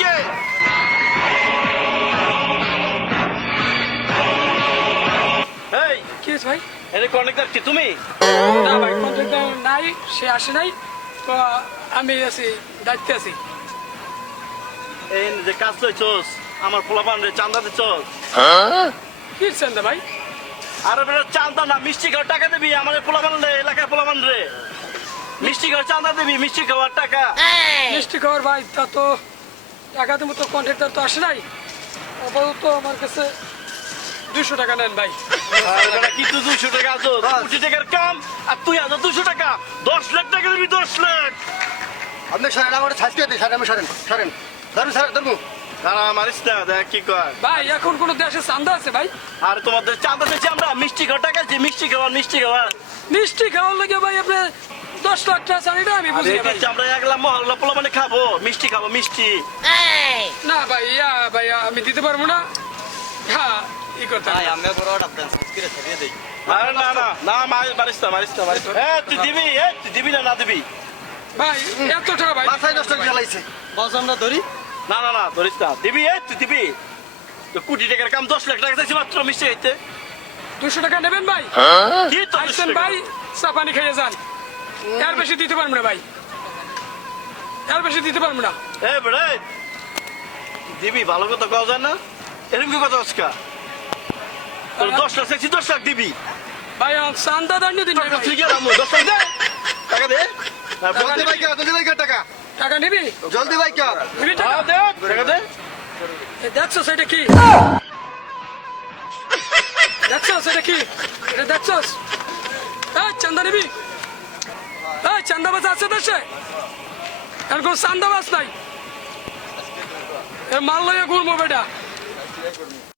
কে? এই কি হয়েছে ভাই? এর কন্ট্রাক্টর কি তুমি? না ভাই, কন্ট্রাক্টর নাই, সে আসে নাই, তো আমি আছি, দায়িত্বে আছি। এই যে কাজ লইছস আমার পোলাপান রে চান্দা দিছস? কি চান্দা ভাই? আরে বেটা চান্দা না, মিষ্টি খাওয়ার টাকা দিবি আমার পোলাপান রে, এলাকার পোলাপান রে। মিষ্টি খাওয়ার চান্দা দিবি, মিষ্টি খাওয়ার টাকা। মিষ্টি খাওয়ার ভাই, তা তো টাকা দেবো, তো কন্ট্রাক্টর তো আসে নাই, আপাতত আমার কাছে 200 টাকা নেন ভাই। আরে বেটা কি তুই 200 টাকা আছো? কোটি টাকার কাম আর তুই আছো 200 টাকা। 10 লাখ টাকা দিবি, 10 লাখ। আপনি সারেন, আমার ছাড়তে দিই, সারেন, আমি সারেন, সারেন, ধরুন স্যার, ধরুন। না মারিস না, দেখ কি কয়। ভাই এখন কোন দেশে চান্দা আছে ভাই? আর তোমাদের চান্দা দিচ্ছি আমরা, মিষ্টি খাওয়ার টাকা আছে, মিষ্টি খাওয়ার। মিষ্টি খাওয়ার লাগে ভাই আপনি 10 লাখ টাকা চান, এটা আমি বুঝি না ভাই। আমরা একলা মহল্লা পোলা মানে খাবো, মিষ্টি খাবো, মিষ্টি। না ভাই, ভাই আমি দিতে পারবো না। হ্যাঁ, ই করতে হবে। আরে না মারিস না। তুই দিবি না দিবি? ভাই এত টাকা ভাই, মাথায় 10 টাকা জ্বালাইছে। বস আমরা ধরি। না ধরিস না, দিবি তুই দিবি। তো কোটি টাকার কাম 10 লাখ টাকা চাইছি মাত্র মিষ্টি খাইতে। 200 টাকা নেবেন ভাই? কি তো আইসেন ভাই, চা পানি খাইয়ে যান, এর বেশি দিতে পারবো না ভাই, এর বেশি দিতে পারবো না। বেড়ে দিবি, ভালো কথা কওয়া যায় না, এরকম কি কথা আজকা? তোর 10 লাখ চাইছি, 10 লাখ দিবি। ভাই চান্দা দাঁড় দিন ভাই। তুই কি রামু 10 লাখ দে, টাকা দে। জলদি ভাই কে, জলদি ভাই কে টাকা, টাকা নিবি? জলদি ভাই কে। নিবি টাকা? টাকা দে। দেখছো সেটা কি? দেখছো সেটা কি? এটা দেখছোস? চান্দা নিবি? চান্দাবাজ আছে দেশে? এর কোন চান্দাবাজ নাই, এর মাল লইয়া ঘুরবো বেটা।